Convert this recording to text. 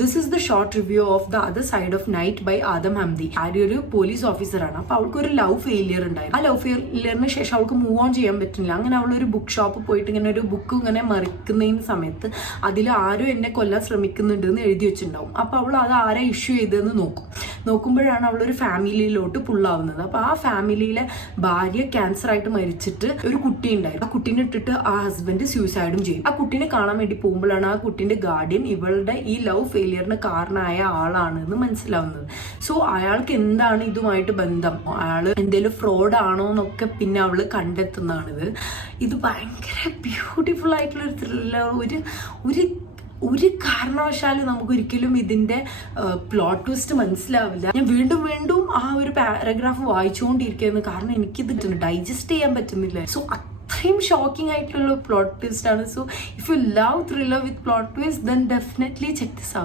This is the short review of the other side of night by Adam Hamdi. Arya ഒരു police ഓഫീസറാണ്. അപ്പൊ അവൾക്ക് ഒരു ലവ് ഫെയിലിയർ ഉണ്ടായിരുന്നു. ആ ലവ് ഫെയിലിയറിന് ശേഷം അവൾക്ക് മൂവ് ഓൺ ചെയ്യാൻ പറ്റില്ല. അങ്ങനെ അവൾ ഒരു ബുക്ക് ഷോപ്പ് പോയിട്ട് ഇങ്ങനെ ഒരു ബുക്ക് ഇങ്ങനെ മറിക്കുന്നതിന് സമയത്ത് അതിൽ ആരോ എന്നെ കൊല്ലാൻ ശ്രമിക്കുന്നുണ്ട് എന്ന് എഴുതി വെച്ചിട്ടുണ്ടാവും. അപ്പൊ അവൾ അത് ആരാ ഇഷ്യൂ ചെയ്തതെന്ന് നോക്കുമ്പോഴാണ് അവളൊരു ഫാമിലിയിലോട്ട് പുള്ളാവുന്നത്. അപ്പൊ ആ ഫാമിലിയിലെ ഭാര്യ ക്യാൻസർ ആയിട്ട് മരിച്ചിട്ട് ഒരു കുട്ടി ഉണ്ടായിരുന്നു. ആ കുട്ടീനെ ഇട്ടിട്ട് ആ ഹസ്ബൻഡ് സൂയിസൈഡും ചെയ്യും. ആ കുട്ടീനെ കാണാൻ വേണ്ടി പോകുമ്പോഴാണ് ആ കുട്ടീന്റെ ഗാർഡിയൻ ഇവളുടെ ഈ ലവ് ഫെയിലിയറിന് കാരണമായ ആളാണ് എന്ന് മനസ്സിലാവുന്നത്. സോ അയാൾക്ക് എന്താണ് ഇതുമായിട്ട് ബന്ധം, അയാൾ എന്തെങ്കിലും ഫ്രോഡ് ആണോ എന്നൊക്കെ പിന്നെ അവള് കണ്ടെത്തുന്നതാണിത്. ഇത് ഭയങ്കര ബ്യൂട്ടിഫുൾ ആയിട്ടുള്ള ഒരു ത്രില്ലർ. ഒരു കാരണവശാലും നമുക്കൊരിക്കലും ഇതിന്റെ പ്ലോട്ട് ട്വിസ്റ്റ് മനസ്സിലാവില്ല. ഞാൻ വീണ്ടും ആ ഒരു പാരഗ്രാഫ് വായിച്ചുകൊണ്ടിരിക്കുന്നു. കാരണം എനിക്കിത് ഡൈജസ്റ്റ് ചെയ്യാൻ പറ്റുന്നില്ല. സോ അത്രയും ഷോക്കിംഗ് ആയിട്ടുള്ള പ്ലോട്ട് ട്വിസ്റ്റ് ആണ്. So if you love thriller with plot twist, then definitely check this out.